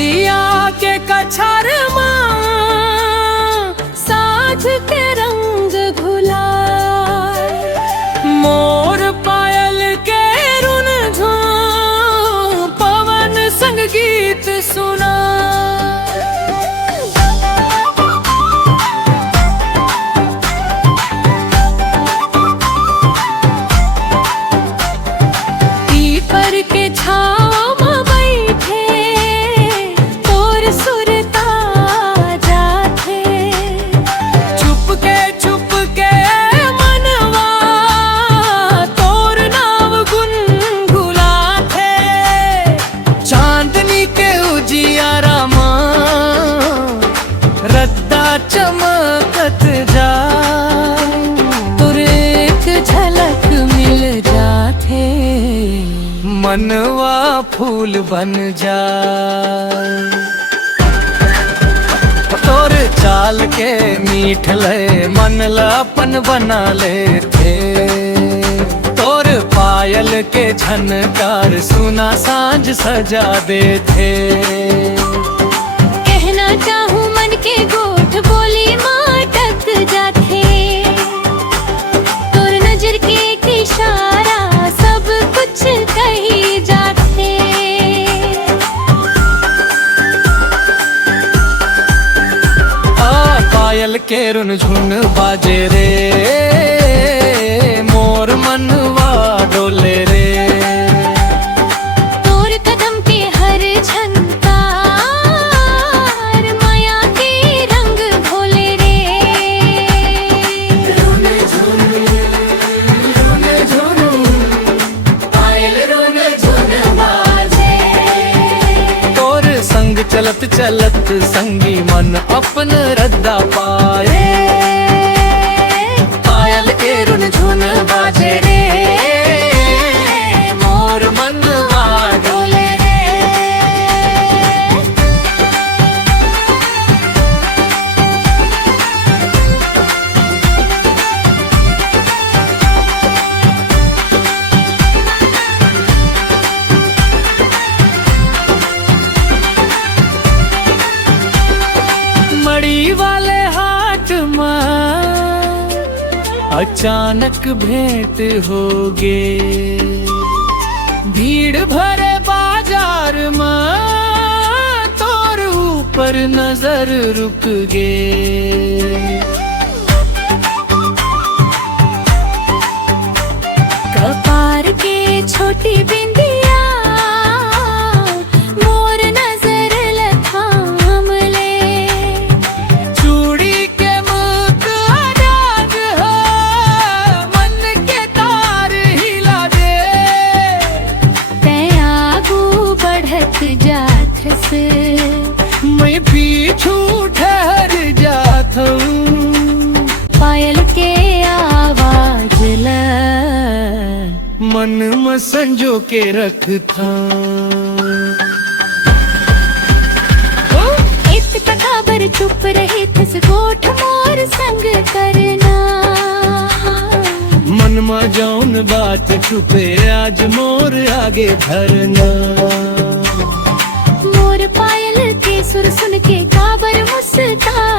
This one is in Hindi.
दिया के कछार माँ साझ के रंग घुलाए, मोर पायल के रुन झूम पवन संग गीत सुना। पीपर के छाँव में बैठे तोर सुरता जाथे, चुप के मनवा तोर नाव गुनगुलाथे। चांदनी के उजियारा माँ रद्दा चमकत जा, तोर एक झलक मिल जाथे, मनवा फूल बन जा। तोर चाल के मीठ ले मन अपन बना ले थे, तोर पायल के झनकार सुना सांझ सजा दे थे। कहना चाहूँ मन के गोठ बोली माँ टक जाथे, तोर नजर के एक इशारा सब कुछ कही जाते। पायल के रुन झुन बाजे रे, मोर मनवा डोले रे। तोर कदम पे हर झनकार माया के रंग घोले रे। रुन झुन पायल रुन झुन बाजे, तोर संग चलत चलत संगी मन अपन रद्दा पाए। पायल के रुन झुन बाजे रे, मोर मनवा डोले रे। मड़ी वाले हाट में अचानक भेंट होगे, भीड़ भरे बाजार में तोर ऊपर नजर रुक गे। कपार के छोटी बिंदिया मोर नजर लथाम ले, चूड़ी के मुख अडाग हो मन के तार हिला दे। तै आगू बढ़त जाथ से मैं पीछू ठहर जात हूँ, पायल के आवाज ल मन में संजो के रख था। इत कखाबर चुप रहे थस गोठ मोर संग करना, मन में जौन बात छुपे आज मोर आगे धरना। मोर पायल के सुर सुन के काबर मुस्ता